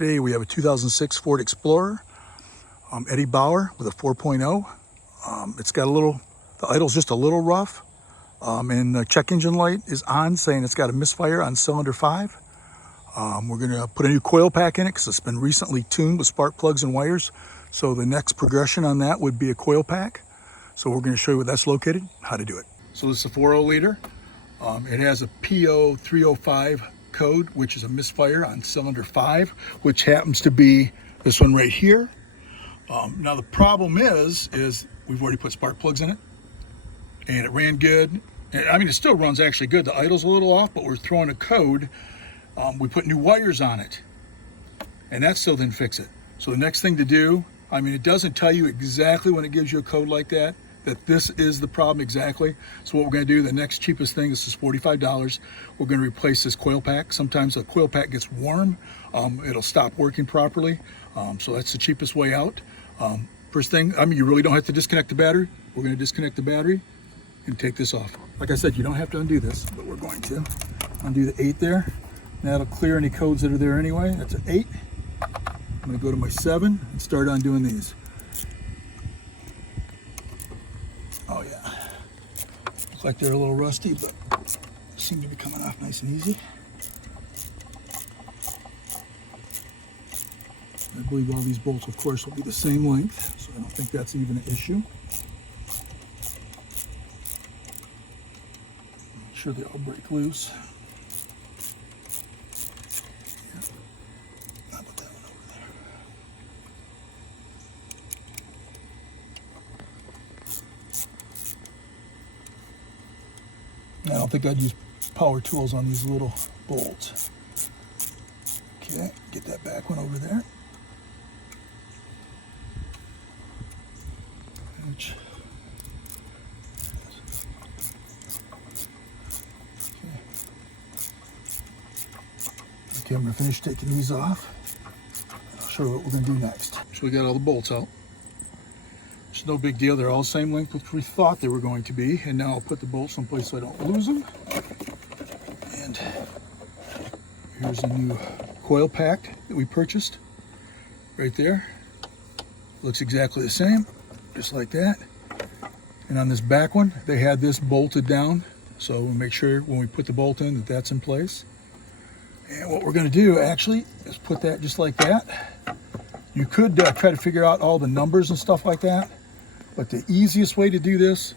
Today we have a 2006 Ford Explorer, Eddie Bauer with a 4.0. It's got a little, the idle's just a little rough, and the check engine light is on, saying it's got a misfire on cylinder 5. We're going to put a new coil pack in it because it's been recently tuned with spark plugs and wires. So the next progression on that would be a coil pack. So we're going to show you where that's located, how to do it. So this is a 4.0 liter. It has a PO 305 code, which is a misfire on cylinder 5, which happens to be this one right here. Now the problem is we've already put spark plugs in it, and it ran good. I mean, it still runs actually good. The idle's a little off, but we're throwing a code. We put new wires on it, and that still didn't fix it. So the next thing to do, I mean, it doesn't tell you exactly when it gives you a code like that this is the problem exactly. So what we're going to do, the next cheapest thing, this is $45. We're going to replace this coil pack. Sometimes the coil pack gets warm, it'll stop working properly. So that's the cheapest way out. First thing, I mean, you really don't have to disconnect the battery. We're going to disconnect the battery and take this off. Like I said, you don't have to undo this, but we're going to undo the 8 there. That'll clear any codes that are there anyway. That's an 8. I'm going to go to my 7 and start undoing these. Oh yeah, looks like they're a little rusty, but seem to be coming off nice and easy. I believe all these bolts, of course, will be the same length, so I don't think that's even an issue. Make sure they all break loose. I'll put that one over there. I don't think I'd use power tools on these little bolts. Okay, get that back one over there. Okay, I'm going to finish taking these off. I'll show you what we're going to do next. So we got all the bolts out. It's no big deal. They're all the same length which we thought they were going to be. And now I'll put the bolts someplace so I don't lose them. And here's a new coil pack that we purchased right there. Looks exactly the same, just like that. And on this back one, they had this bolted down. So we'll make sure when we put the bolt in that that's in place. And what we're going to do actually is put that just like that. You could try to figure out all the numbers and stuff like that. But the easiest way to do this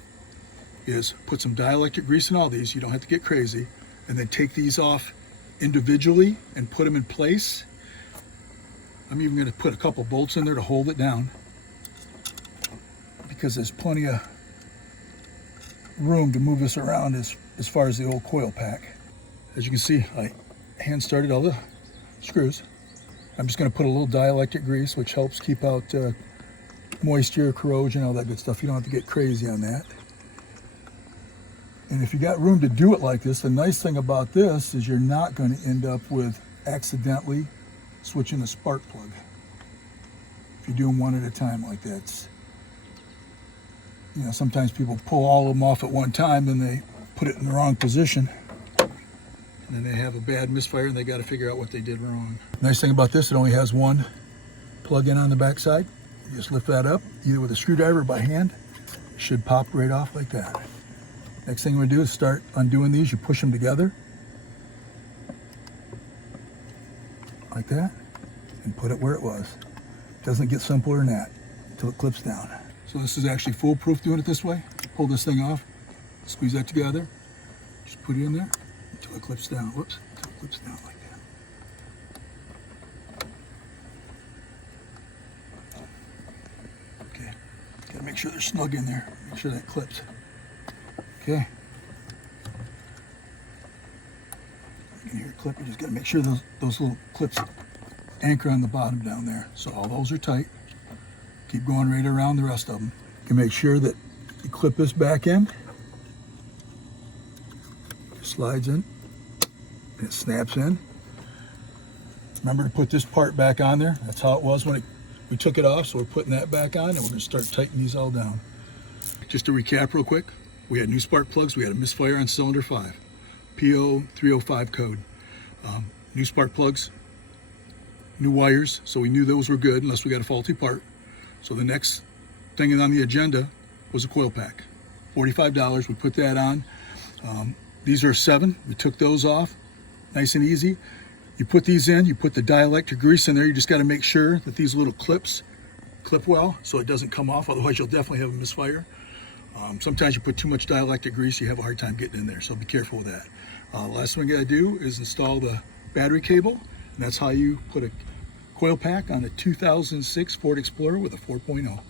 is put some dielectric grease in all these. You don't have to get crazy. And then take these off individually and put them in place. I'm even going to put a couple bolts in there to hold it down, because there's plenty of room to move this around as far as the old coil pack. As you can see, I hand started all the screws. I'm just going to put a little dielectric grease, which helps keep out moisture, corrosion, all that good stuff. You don't have to get crazy on that. And if you got room to do it like this, the nice thing about this is you're not going to end up with accidentally switching the spark plug. If you're doing one at a time like that. You know, sometimes people pull all of them off at one time and they put it in the wrong position. And then they have a bad misfire and they got to figure out what they did wrong. Nice thing about this, it only has one plug-in on the back side. You just lift that up, either with a screwdriver or by hand. It should pop right off like that. Next thing we're gonna do is start undoing these. You push them together like that and put it where it was. It doesn't get simpler than that until it clips down. So this is actually foolproof doing it this way. Pull this thing off, squeeze that together, just put it in there until it clips down. Whoops, until it clips down like that. Okay, gotta make sure they're snug in there. Make sure that clips. Okay. You can hear it clip. You just gotta make sure those little clips anchor on the bottom down there. So all those are tight. Keep going right around the rest of them. You can make sure that you clip this back in. It slides in. And it snaps in. Remember to put this part back on there. That's how it was when we took it off. So we're putting that back on, and we're going to start tightening these all down. Just to recap real quick, we had new spark plugs. We had a misfire on cylinder 5. PO 305 code. New spark plugs new wires, so we knew those were good unless we got a faulty part. So the next thing on the agenda was a coil pack. $45, we put that on. These are 7, we took those off, nice and easy. You put these in, you put the dielectric grease in there, you just gotta make sure that these little clips clip well so it doesn't come off, otherwise you'll definitely have a misfire. Sometimes you put too much dielectric grease, you have a hard time getting in there, so be careful with that. Last thing we gotta do is install the battery cable, and that's how you put a coil pack on a 2006 Ford Explorer with a 4.0.